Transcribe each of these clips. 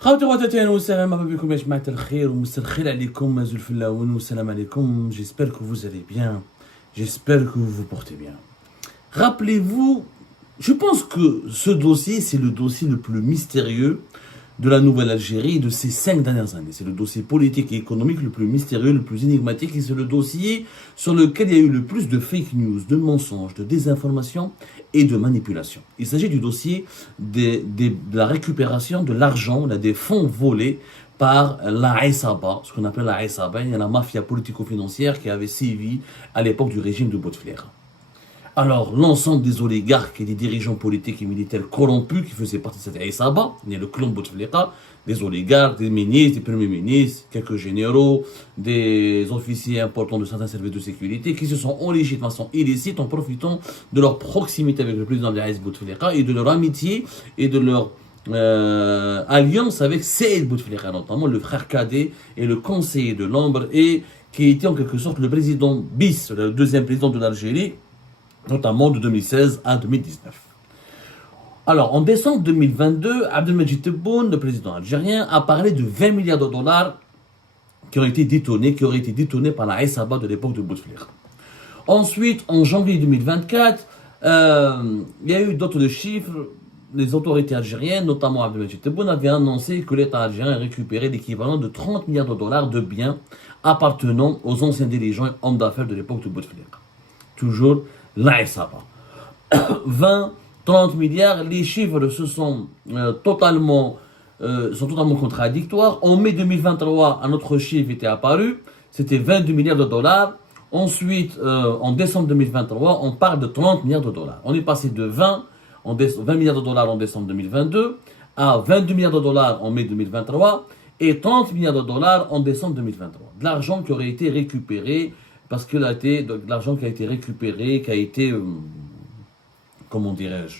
خواتي وخواتاتي والسلام بكم يا جماعة الخير ومسا الخير عليكم زول الفلاون والسلام عليكم. J'espère que vous allez bien. J'espère que vous vous portez bien. Rappelez-vous, je pense que ce dossier, c'est le dossier le plus mystérieux de la Nouvelle-Algérie de ces 5 dernières années. C'est le dossier politique et économique le plus mystérieux, le plus énigmatique, et c'est le dossier sur lequel il y a eu le plus de fake news, de mensonges, de désinformation et de manipulation. Il s'agit du dossier de la récupération de l'argent, des fonds volés par la Aïsaba, ce qu'on appelle la Aïsaba, il y a la mafia politico-financière qui avait sévi à l'époque du régime de Bouteflika. Alors, l'ensemble des oligarques et des dirigeants politiques et militaires corrompus qui faisaient partie de cette Aïsaba, il y a le clan Bouteflika, des oligarques, des ministres, des premiers ministres, quelques généraux, des officiers importants de certains services de sécurité qui se sont enrichis de façon illicite en profitant de leur proximité avec le président de l'Aïs Bouteflika et de leur amitié et de leur alliance avec Saïd Bouteflika, notamment le frère cadet et le conseiller de l'ombre, et qui était en quelque sorte le président bis, le deuxième président de l'Algérie, notamment de 2016 à 2019. Alors, en décembre 2022, Abdelmadjid Tebboune, le président algérien, a parlé de 20 milliards de dollars qui auraient été détournés par la Aïsaba de l'époque de Bouteflika. Ensuite, en janvier 2024, il y a eu d'autres chiffres. Les autorités algériennes, notamment Abdelmadjid Tebboune, avaient annoncé que l'État algérien a récupéré l'équivalent de 30 milliards de dollars de biens appartenant aux anciens dirigeants et hommes d'affaires de l'époque de Bouteflika. Toujours l'Aïsaba. 20, 30 milliards, les chiffres sont totalement contradictoires. En mai 2023, un autre chiffre était apparu, c'était 22 milliards de dollars. Ensuite, en décembre 2023, on parle de 30 milliards de dollars. On est passé de 20 milliards de dollars en décembre 2022 à 22 milliards de dollars en mai 2023 et 30 milliards de dollars en décembre 2023. De l'argent qui aurait été récupéré parce que de l'argent qui a été récupéré, qui a été, comment dirais-je,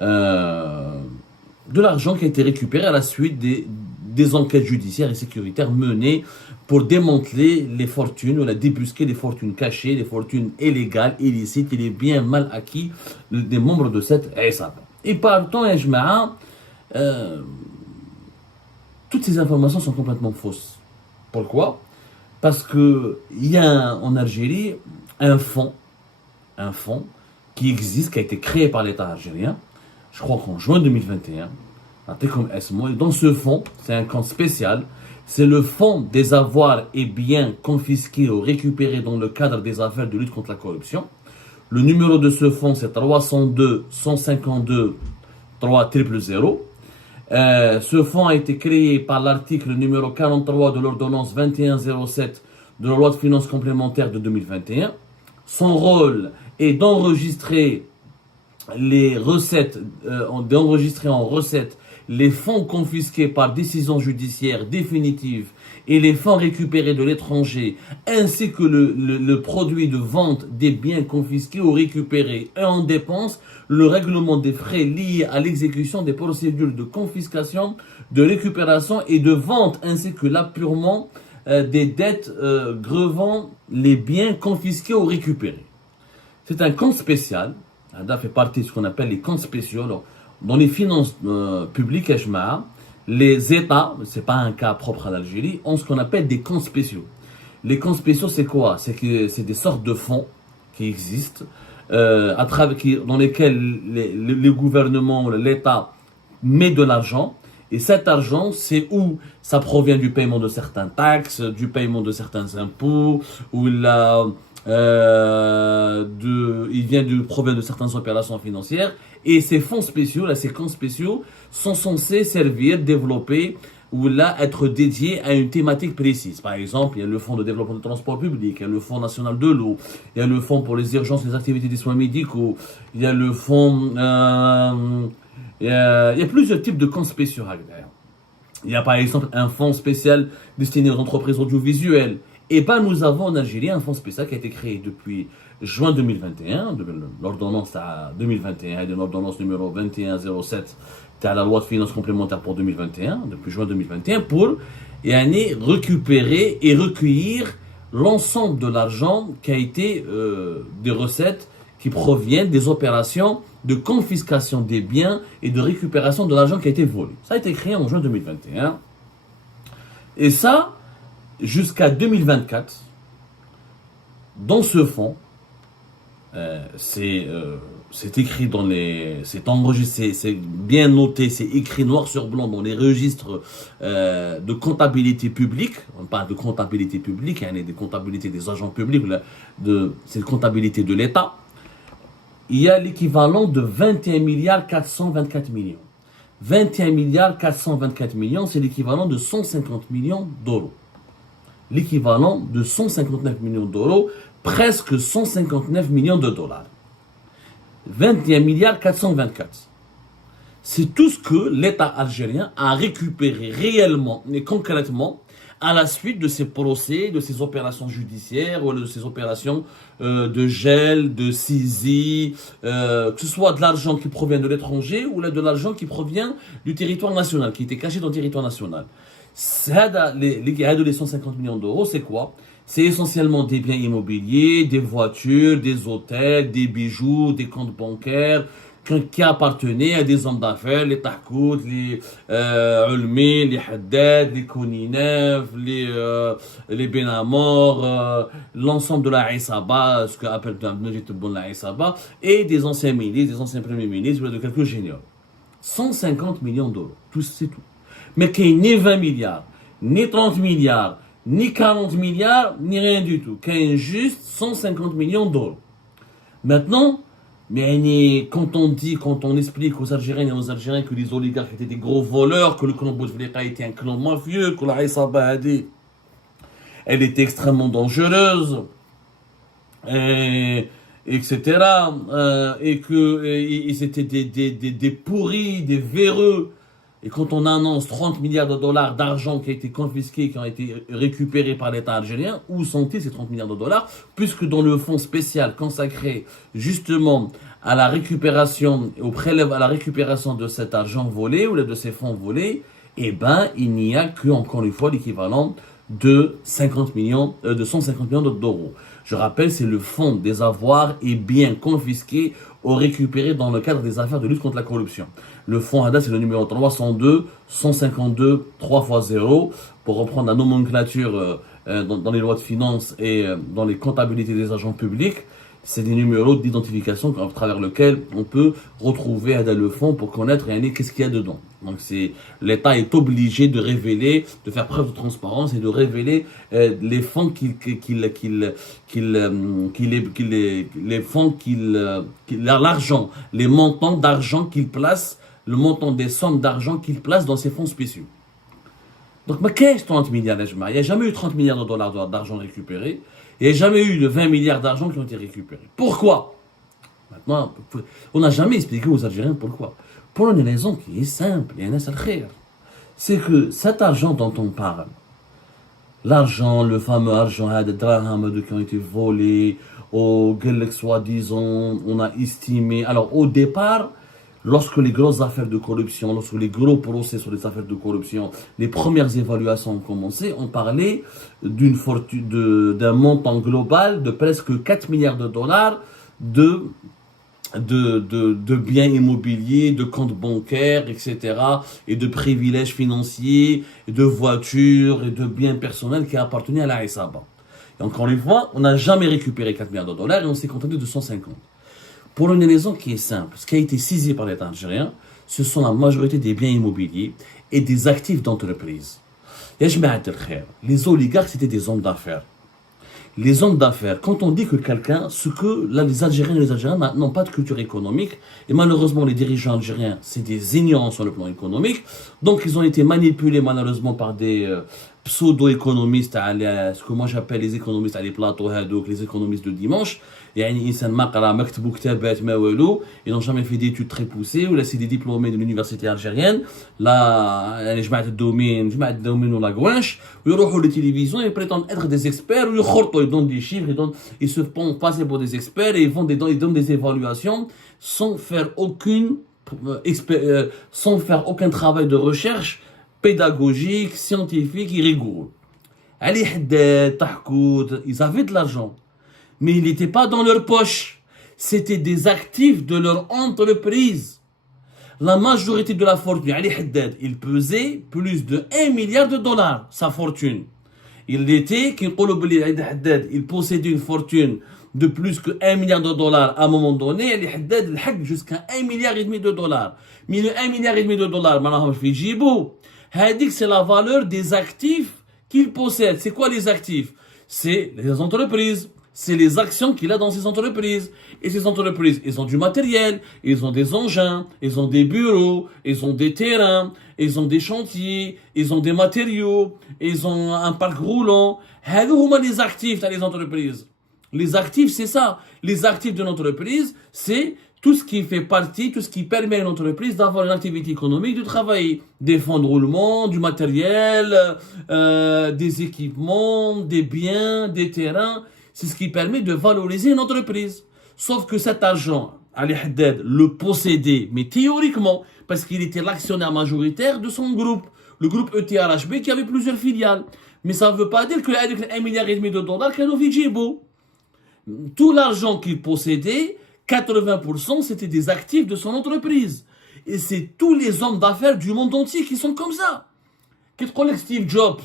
de l'argent qui a été récupéré à la suite des enquêtes judiciaires et sécuritaires menées pour démanteler les fortunes, ou débusquer les fortunes cachées, les fortunes illégales, illicites et les biens mal acquis des membres de cette Aïsaba. Et par temps, toutes ces informations sont complètement fausses. Pourquoi ? Parce qu'il y a en Algérie un fonds qui existe, qui a été créé par l'État algérien, je crois qu'en juin 2021, et dans ce fonds, c'est un compte spécial, c'est le fonds des avoirs et biens confisqués ou récupérés dans le cadre des affaires de lutte contre la corruption. Le numéro de ce fonds, c'est 302 152 3000. Ce fonds a été créé par l'article numéro 43 de l'ordonnance 2107 de la loi de finances complémentaire de 2021. Son rôle est d'enregistrer les recettes, d'enregistrer en recettes les fonds confisqués par décision judiciaire définitive et les fonds récupérés de l'étranger, ainsi que le produit de vente des biens confisqués ou récupérés, et en dépense le règlement des frais liés à l'exécution des procédures de confiscation, de récupération et de vente, ainsi que l'appurement des dettes grevant les biens confisqués ou récupérés. C'est un compte spécial, ça fait partie de ce qu'on appelle les comptes spéciaux. Alors, dans les finances publiques, les États, ce n'est pas un cas propre à l'Algérie, ont ce qu'on appelle des comptes spéciaux. Les comptes spéciaux, c'est quoi ? C'est des sortes de fonds qui existent, dans lesquels les gouvernements, l'État met de l'argent. Et cet argent, c'est où ça provient du paiement de certaines taxes, du paiement de certains impôts, ou il provient de certaines opérations financières. Et ces fonds spéciaux, ces comptes spéciaux, sont censés servir, développer, ou être dédiés à une thématique précise. Par exemple, il y a le fonds de développement du transport public, il y a le fonds national de l'eau, il y a le fonds pour les urgences et les activités des soins médicaux, il y a le fonds... il y a plusieurs types de comptes spéciaux. Il y a par exemple un fonds spécial destiné aux entreprises audiovisuelles. Et bien nous avons en Algérie un fonds spécial qui a été créé depuis juin 2021, de l'ordonnance 2021 et de l'ordonnance numéro 2107 à la loi de finances complémentaire pour 2021, depuis juin 2021, pour récupérer et recueillir l'ensemble de l'argent qui a été des recettes qui proviennent des opérations de confiscation des biens et de récupération de l'argent qui a été volé. Ça a été créé en juin 2021. Et ça, jusqu'à 2024, dans ce fonds, c'est écrit dans les... C'est enregistré, c'est bien noté, c'est écrit noir sur blanc dans les registres de comptabilité publique. On parle de comptabilité publique, hein, des comptabilités des agents publics, c'est la comptabilité de l'État. Il y a l'équivalent de 21 milliards 424 millions. 21 milliards 424 millions, c'est l'équivalent de 150 millions d'euros. L'équivalent de 159 millions d'euros, presque 159 millions de dollars. 21 milliards 424. C'est tout ce que l'État algérien a récupéré réellement et concrètement à la suite de ces procès, de ces opérations judiciaires ou de ces opérations de gel, de saisie, que ce soit de l'argent qui provient de l'étranger ou de l'argent qui provient du territoire national, qui était caché dans le territoire national. Les 150 millions d'euros, c'est quoi? C'est essentiellement des biens immobiliers, des voitures, des hôtels, des bijoux, des comptes bancaires qui appartenaient à des hommes d'affaires, les Tahkout, les Ulmi, les Haddad, les Koninev, les Benamor, l'ensemble de la Aïsaba, ce qu'appelle la Aïsaba, et des anciens ministres, des anciens premiers ministres, de quelques généraux. 150 millions d'euros, c'est tout. Mais qu'il n'y ait ni 20 milliards, ni 30 milliards, ni 40 milliards, ni rien du tout. Qu'il y ait juste 150 millions d'euros. Maintenant, mais quand on explique aux Algériens et aux Algériens que les oligarques étaient des gros voleurs, que le clan Bouteflika était un clan mafieux, que la Aïsaba elle était extrêmement dangereuse, etc., et qu'ils étaient des pourris, des véreux. Et quand on annonce 30 milliards de dollars d'argent qui a été confisqué, qui ont été récupérés par l'État algérien, où sont-ils ces 30 milliards de dollars? Puisque dans le fonds spécial consacré justement à la récupération, à la récupération de cet argent volé ou de ces fonds volés, eh ben, il n'y a que, encore une fois, l'équivalent de 150 millions d'euros. Je rappelle, c'est le fonds des avoirs et biens confisqués ou récupérés dans le cadre des affaires de lutte contre la corruption. Le fonds HADA, c'est le numéro 302 152 3x0, pour reprendre la nomenclature dans les lois de finances et dans les comptabilités des agents publics. C'est des numéros d'identification à travers lesquels on peut retrouver le fonds pour connaître qu'est-ce qu'il y a dedans. Donc l'État est obligé de révéler, de faire preuve de transparence et de révéler les fonds l'argent, les montants d'argent qu'il place, le montant des sommes d'argent qu'il place dans ces fonds spéciaux. Donc, mais qu'est-ce que 30 milliards d'Ajma? Il n'y a jamais eu 30 milliards de dollars d'argent récupéré. Il n'y a jamais eu de 20 milliards d'argent qui ont été récupérés. Pourquoi? Maintenant, on n'a jamais expliqué aux Algériens pourquoi. Pour une raison qui est simple, c'est que cet argent dont on parle, l'argent, le fameux argent des drahams qui ont été volés, au Guellek soi-disant, on a estimé. Alors, au départ, lorsque les grosses affaires de corruption, lorsque les gros procès sur les affaires de corruption, les premières évaluations ont commencé, on parlait d'un montant global de presque 4 milliards de dollars de biens immobiliers, de comptes bancaires, etc., et de privilèges financiers, et de voitures, et de biens personnels qui appartenaient à la Aïsaba. Et encore une fois, on n'a jamais récupéré 4 milliards de dollars et on s'est contenté de 150. Pour une raison qui est simple, ce qui a été saisi par l'État algérien, ce sont la majorité des biens immobiliers et des actifs d'entreprise. Les oligarques, c'était des hommes d'affaires. Les hommes d'affaires, quand on dit que quelqu'un, les Algériens et les Algériens n'ont pas de culture économique, et malheureusement les dirigeants algériens, c'est des ignorants sur le plan économique, donc ils ont été manipulés malheureusement par des pseudo-économistes, ce que moi j'appelle les économistes à les plateaux, les économistes de dimanche. Ils n'ont jamais fait d'études très poussées, ou là c'est des diplômés de l'université algérienne, là, ils ont les télévisions, ils prétendent être des experts, ils donnent des chiffres, ils se font passer pour des experts, et ils donnent des évaluations sans faire aucun travail de recherche pédagogique, scientifique et rigoureux. Ali Haddad, Tahkout, ils avaient de l'argent, mais il n'était pas dans leur poche. C'était des actifs de leur entreprise. La majorité de la fortune, Ali Haddad, il pesait plus de 1 milliard de dollars, sa fortune. Il était, il possédait une fortune de plus que 1 milliard de dollars à un moment donné. Ali Haddad, il hack jusqu'à 1 milliard et demi de dollars. Mais le 1 milliard et demi de dollars, c'est la valeur des actifs qu'il possède. C'est quoi les actifs? C'est les entreprises. C'est les actions qu'il a dans ces entreprises. Et ces entreprises, ils ont du matériel, ils ont des engins, ils ont des bureaux, ils ont des terrains, ils ont des chantiers, ils ont des matériaux, ils ont un parc roulant. Les actifs dans les entreprises. Les actifs, c'est ça. Les actifs de l'entreprise, c'est tout ce qui fait partie, tout ce qui permet à une entreprise d'avoir une activité économique, de travailler. Des fonds de roulement, du matériel, des équipements, des biens, des terrains. C'est ce qui permet de valoriser une entreprise. Sauf que cet argent, Ali Haddad le possédait, mais théoriquement, parce qu'il était l'actionnaire majoritaire de son groupe, le groupe ETRHB qui avait plusieurs filiales. Mais ça ne veut pas dire qu'avec 1 milliard et demi de dollars, qu'il y a tout l'argent qu'il possédait, 80% c'était des actifs de son entreprise. Et c'est tous les hommes d'affaires du monde entier qui sont comme ça. Qu'est-ce que Steve Jobs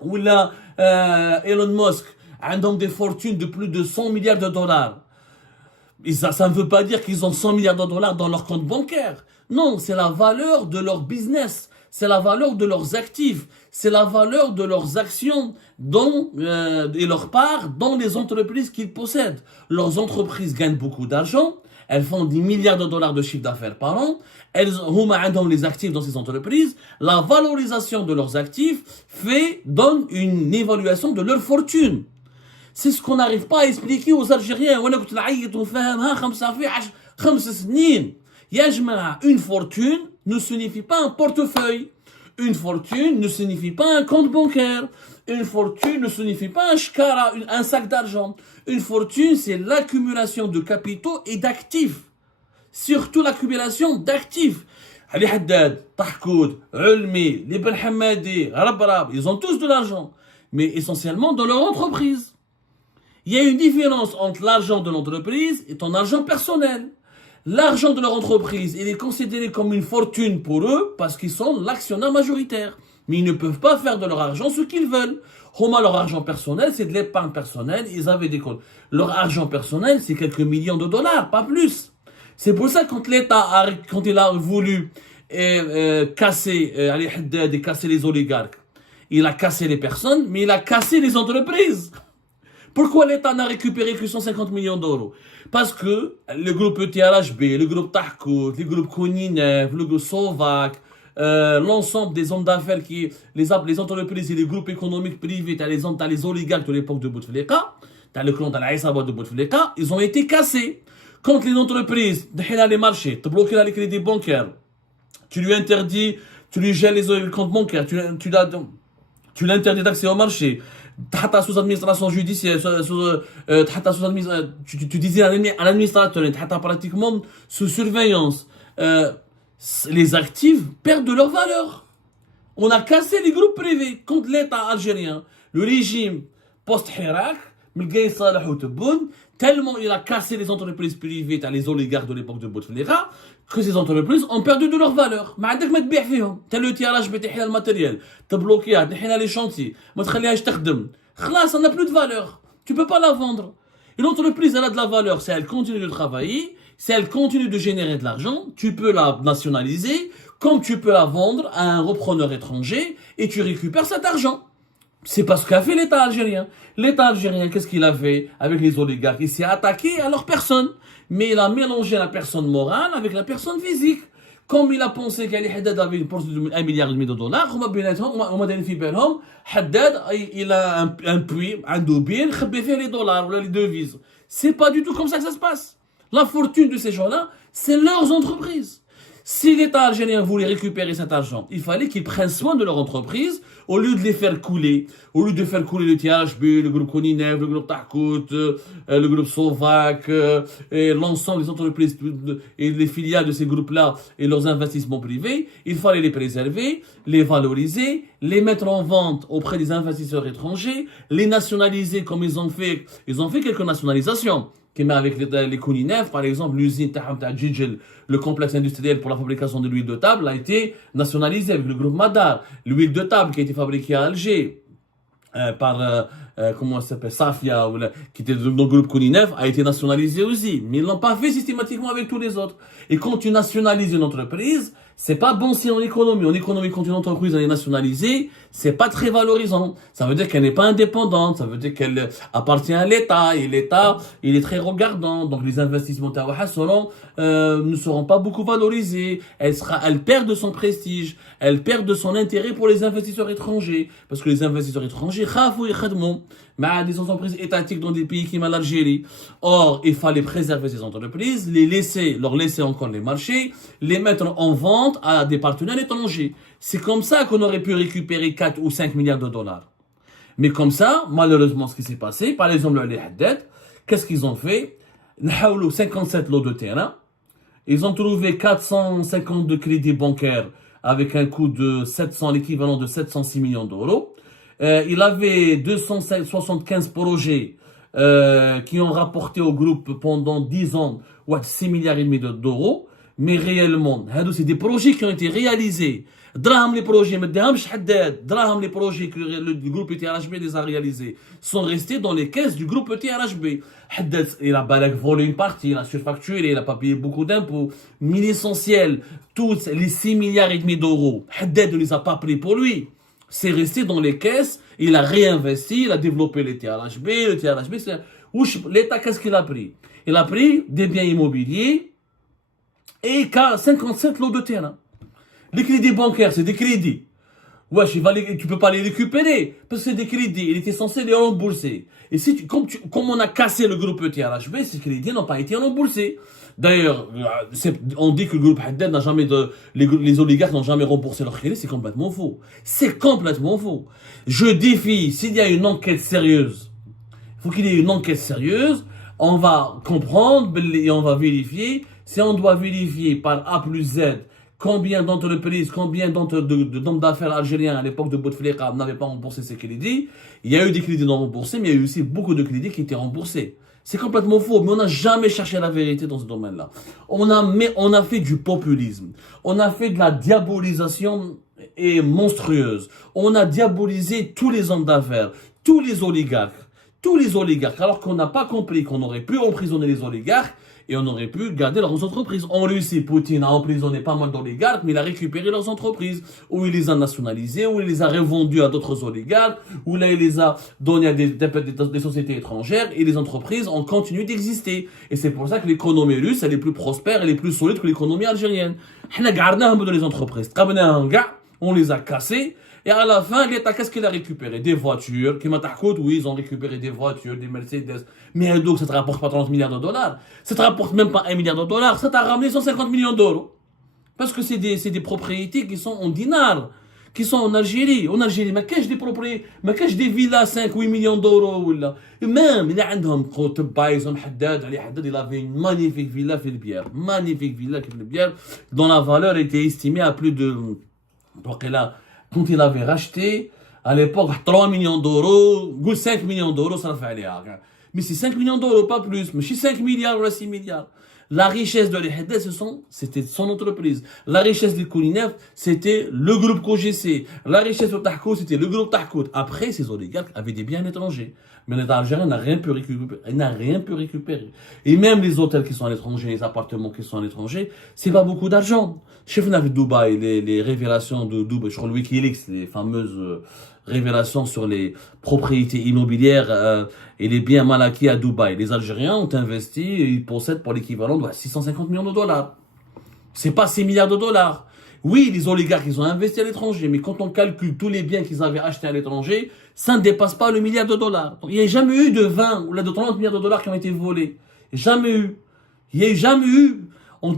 ou là, Elon Musk ont des fortunes de plus de 100 milliards de dollars. Et ça ne veut pas dire qu'ils ont 100 milliards de dollars dans leur compte bancaire. Non, c'est la valeur de leur business. C'est la valeur de leurs actifs. C'est la valeur de leurs actions et leur part dans les entreprises qu'ils possèdent. Leurs entreprises gagnent beaucoup d'argent. Elles font 10 milliards de dollars de chiffre d'affaires par an. Elles ont les actifs dans ces entreprises. La valorisation de leurs actifs donne une évaluation de leur fortune. C'est ce qu'on n'arrive pas à expliquer aux Algériens. Une fortune ne signifie pas un portefeuille. Une fortune ne signifie pas un compte bancaire. Une fortune ne signifie pas un shkara, un sac d'argent. Une fortune, c'est l'accumulation de capitaux et d'actifs. Surtout l'accumulation d'actifs. Ali Haddad, Tahkoud, Ulmi, les Ben Hamadi, Rabrab, ils ont tous de l'argent. Mais essentiellement dans leur entreprise. Il y a une différence entre l'argent de l'entreprise et ton argent personnel. L'argent de leur entreprise, il est considéré comme une fortune pour eux parce qu'ils sont l'actionnaire majoritaire. Mais ils ne peuvent pas faire de leur argent ce qu'ils veulent. Leur argent personnel, c'est de l'épargne personnelle. Ils avaient des comptes. Leur argent personnel, c'est quelques millions de dollars, pas plus. C'est pour ça que quand l'État, quand il a voulu casser Ali Haddad et casser les oligarques, il a cassé les personnes, mais il a cassé les entreprises. Pourquoi l'État n'a récupéré que 150 millions d'euros? Parce que le groupe ETRHB, le groupe Tahkout, le groupe Koninev, le groupe Sovac, l'ensemble des hommes d'affaires, les entreprises et les groupes économiques privés, t'as les oligarques de l'époque de Bouteflika, t'as le clan de l'Aïsaba de Bouteflika, ils ont été cassés. Quand les entreprises, les marchés, tu bloques les crédits bancaires, tu lui interdis, tu lui gèles les comptes bancaires, tu l'interdis d'accès au marché, sous administration judiciaire, tu disais à l'administrateur, pratiquement sous surveillance, les actifs perdent de leur valeur. On a cassé les groupes privés contre l'État algérien. Le régime post-Hirak, tellement il a cassé les entreprises privées, les oligarques de l'époque de Bouteflika, que ces entreprises ont perdu de leur valeur. ما عندك ما تبيع فيهم. T'as le tirage, بتحيل الماتériel, t'as bloqué, تحيل les chantiers, ما تخليهاش تخدم. خلاص, ça n'a plus de valeur. Tu peux pas la vendre. Une entreprise, elle a de la valeur si elle continue de travailler, si elle continue de générer de l'argent, tu peux la nationaliser, comme tu peux la vendre à un repreneur étranger et tu récupères cet argent. C'est pas ce qu'a fait l'État algérien. L'État algérien, qu'est-ce qu'il a fait avec les oligarques? Il s'est attaqué à leur personne. Mais il a mélangé la personne morale avec la personne physique. Comme il a pensé qu'Ali Haddad avait une porte de 1 milliard et demi de dollars, Haddad, il a un puits, un dobir, il fait les dollars ou les devises. C'est pas du tout comme ça que ça se passe. La fortune de ces gens-là, c'est leurs entreprises. Si l'État algérien voulait récupérer cet argent, il fallait qu'ils prennent soin de leur entreprise au lieu de les faire couler. Au lieu de faire couler le THB, le groupe Koninev, le groupe Tahkout, le groupe Sovac, et l'ensemble des entreprises et les filiales de ces groupes-là et leurs investissements privés, il fallait les préserver, les valoriser, les mettre en vente auprès des investisseurs étrangers, les nationaliser comme ils ont fait quelques nationalisations. qui met avec les Kouninef, par exemple, l'usine de Djidjel, le complexe industriel pour la fabrication de l'huile de table, a été nationalisé avec le groupe Madar. L'huile de table qui a été fabriquée à Alger par, comment ça s'appelle, Safia, qui était dans le groupe Kouninef, a été nationalisée aussi. Mais ils ne l'ont pas fait systématiquement avec tous les autres. Et quand tu nationalises une entreprise, c'est pas bon signe en économie. En économie, quand une entreprise elle est nationalisée, c'est pas très valorisant. Ça veut dire qu'elle n'est pas indépendante. Ça veut dire qu'elle appartient à l'État. Et l'État, il est très regardant. Donc les investissements ne seront pas beaucoup valorisés. Elle perd de son prestige. Elle perd de son intérêt pour les investisseurs étrangers. Parce que les investisseurs étrangers, des entreprises étatiques dans des pays comme l'Algérie. Or, il fallait préserver ces entreprises, leur laisser encore les marchés, les mettre en vente à des partenaires étrangers. C'est comme ça qu'on aurait pu récupérer 4 ou 5 milliards de dollars. Mais comme ça, malheureusement, ce qui s'est passé, par exemple, les Haddad, qu'est-ce qu'ils ont fait? 57 lots de terrain. Ils ont trouvé 452 crédits bancaires avec un coût de l'équivalent de 706 millions d'euros. Il avait 275 projets qui ont rapporté au groupe pendant 10 ans 6 milliards et demi d'euros. Mais réellement, c'est des projets qui ont été réalisés. Les projets que le groupe TRHB les a réalisés sont restés dans les caisses du groupe TRHB. Il a volé une partie, il a surfacturé, il n'a pas payé beaucoup d'impôts. Mais l'essentiel, tous les 6 milliards et demi d'euros, Haddad ne les a pas pris pour lui. C'est resté dans les caisses, il a réinvesti, il a développé les TRHB. L'État, qu'est-ce qu'il a pris? Il a pris des biens immobiliers et 57 lots de terrain. Les crédits bancaires, c'est des crédits. Wesh, tu peux pas les récupérer, parce que c'est des crédits, il était censé les rembourser. Et comme on a cassé le groupe TRHB, ces crédits n'ont pas été remboursés. D'ailleurs, on dit que le groupe Haddad n'a jamais les oligarques n'ont jamais remboursé leurs crédits, c'est complètement faux. C'est complètement faux. Je défie, s'il y a une enquête sérieuse, il faut qu'il y ait une enquête sérieuse, on va comprendre et on va vérifier. Si on doit vérifier par A plus Z combien d'entreprises, combien d'hommes d'affaires algériens à l'époque de Bouteflika n'avaient pas remboursé ces crédits, il y a eu des crédits non remboursés, mais il y a eu aussi beaucoup de crédits qui étaient remboursés. C'est complètement faux, mais on n'a jamais cherché la vérité dans ce domaine-là. On a fait du populisme. On a fait de la diabolisation et monstrueuse. On a diabolisé tous les hommes d'affaires, tous les oligarques, alors qu'on n'a pas compris qu'on aurait pu emprisonner les oligarques et on aurait pu garder leurs entreprises. En Russie, Poutine a emprisonné pas mal d'oligarques, mais il a récupéré leurs entreprises, ou il les a nationalisées, ou il les a revendues à d'autres oligarques, ou là il les a données à des sociétés étrangères, et les entreprises ont continué d'exister. Et c'est pour ça que l'économie russe, elle est plus prospère, elle est plus solide que l'économie algérienne. Les entreprises, on les a cassées, et à la fin, l'État, qu'est-ce qu'il a récupéré? Des voitures, oui, ils ont récupéré des voitures, des Mercedes. Mais donc, ça te rapporte pas 30 milliards de dollars. Ça te rapporte même pas 1 milliard de dollars. Ça t'a ramené 150 millions d'euros. Parce que c'est des propriétés qui sont en dinars, qui sont en Algérie. En Algérie, mais qu'est-ce des propriétés, mais qu'est-ce des villas 5 ou 8 millions d'euros, là. Et même, il y a Haddad, il avait une magnifique villa في البيار. Magnifique villa في البيار, dont la valeur était estimée à plus de, donc là, quand il avait racheté, à l'époque, 3 millions d'euros, 5 millions d'euros, ça fait aller. Mais c'est 5 millions d'euros, pas plus. Mais c'est 5 milliards ou 6 milliards. La richesse de l'Haddad, c'était son entreprise. La richesse des Kouninef, c'était le groupe COGC. La richesse de Tahko, c'était le groupe Tahkout. Après, ces oligarques avaient des biens étrangers. Mais l'État algérien n'a rien pu récupérer. Et même les hôtels qui sont à l'étranger, les appartements qui sont à l'étranger, c'est pas beaucoup d'argent. Chef de Dubaï, les révélations de Dubaï, sur le Wikileaks, les fameuses révélations sur les propriétés immobilières et les biens mal acquis à Dubaï. Les Algériens ont investi et ils possèdent pour l'équivalent de 650 millions de dollars. C'est pas 6 milliards de dollars. Oui, les oligarques, ils ont investi à l'étranger, mais quand on calcule tous les biens qu'ils avaient achetés à l'étranger, ça ne dépasse pas le milliard de dollars. Donc, il n'y a jamais eu de 20 ou de 30 milliards de dollars qui ont été volés. Jamais eu. Il n'y a jamais eu.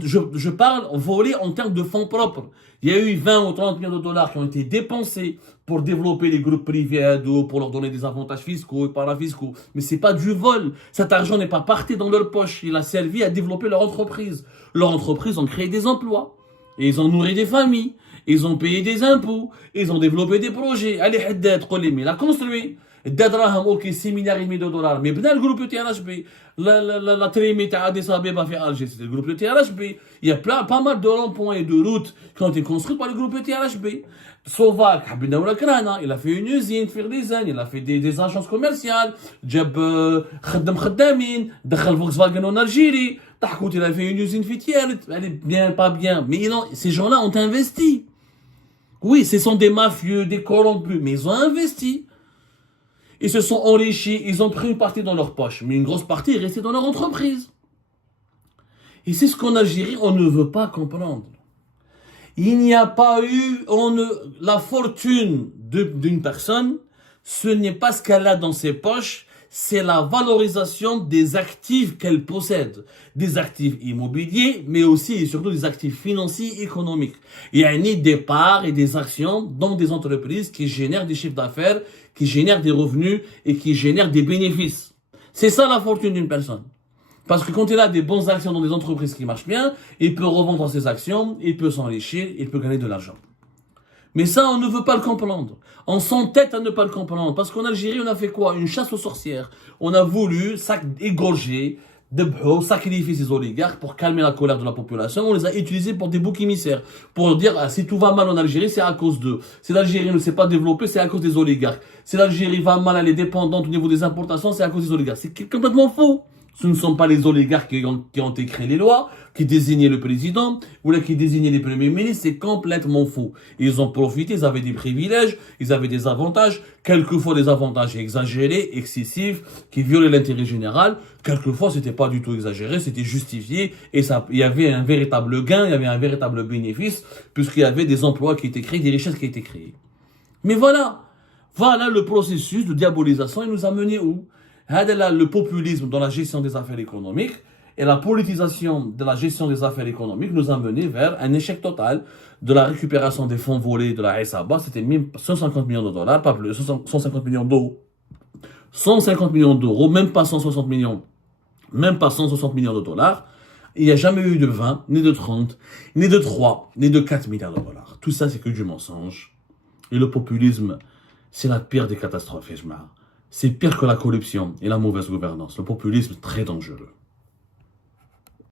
Je parle volé en termes de fonds propres. Il y a eu 20 ou 30 millions de dollars qui ont été dépensés pour développer les groupes privés pour leur donner des avantages fiscaux et parafiscaux. Mais c'est pas du vol. Cet argent n'est pas parti dans leur poche. Il a servi à développer leur entreprise. Leur entreprise ont créé des emplois. Et ils ont nourri des familles. Ils ont payé des impôts. Ils ont développé des projets. Allez, Haddad, il a construit. دراهم اوكي 6 مليار et demi de dollars mais بدا الجروب تي ار اش بي la trémie تاع اديس ابيبا في الجيري c'était le groupe تي ار اش بي il y a pas mal de ronds-points et de routes qui ont été construits par le groupe تي ار اش بي Sovac حبينا ولا كرهنا il a fait une usine في غليزان il a fait des agences commerciales جاب خدم خدامين دخل فولكس فاجن en Algérie Tahkout il a fait une usine في Tielt elle est bien pas bien mais non ces gens-là ont investi oui ce sont des mafieux des corrompus mais ils ont investi ils se sont enrichis ils ont pris une partie dans leur poche mais une grosse partie est restée dans leur entreprise et c'est ce qu'en Algérie on ne veut pas comprendre. Il n'y a pas eu la fortune d'une personne, ce n'est pas ce qu'elle a dans ses poches, c'est la valorisation des actifs qu'elle possède. Des actifs immobiliers, mais aussi et surtout des actifs financiers et économiques. Il y a des parts et des actions dans des entreprises qui génèrent des chiffres d'affaires, qui génèrent des revenus et qui génèrent des bénéfices. C'est ça la fortune d'une personne. Parce que quand il a des bonnes actions dans des entreprises qui marchent bien, il peut revendre ses actions, il peut s'enrichir, il peut gagner de l'argent. Mais ça, on ne veut pas le comprendre. On s'entête à ne pas le comprendre. Parce qu'en Algérie, on a fait quoi? Une chasse aux sorcières. On a voulu égorger, sacrifier ces oligarques pour calmer la colère de la population. On les a utilisés pour des boucs émissaires. Pour dire, ah, si tout va mal en Algérie, c'est à cause d'eux. Si l'Algérie ne s'est pas développée, c'est à cause des oligarques. Si l'Algérie va mal, elle est dépendante au niveau des importations, c'est à cause des oligarques. C'est complètement faux. Ce ne sont pas les oligarques qui ont écrit les lois, qui désignaient le président, ou là qui désignaient les premiers ministres, c'est complètement faux. Ils ont profité, ils avaient des privilèges, ils avaient des avantages, quelquefois des avantages exagérés, excessifs, qui violaient l'intérêt général, quelquefois c'était pas du tout exagéré, c'était justifié, et ça, il y avait un véritable gain, il y avait un véritable bénéfice, puisqu'il y avait des emplois qui étaient créés, des richesses qui étaient créées. Mais voilà le processus de diabolisation, il nous a mené où? Le populisme dans la gestion des affaires économiques et la politisation de la gestion des affaires économiques nous a mené vers un échec total de la récupération des fonds volés de la SABA. C'était 150 millions de dollars, pas plus, 150 millions d'euros. 150 millions d'euros, même pas 160 millions, même pas 160 millions de dollars. Il n'y a jamais eu de 20, ni de 30, ni de 3, ni de 4 milliards de dollars. Tout ça, c'est que du mensonge. Et le populisme, c'est la pire des catastrophes, Ejma. C'est pire que la corruption et la mauvaise gouvernance. Le populisme est très dangereux.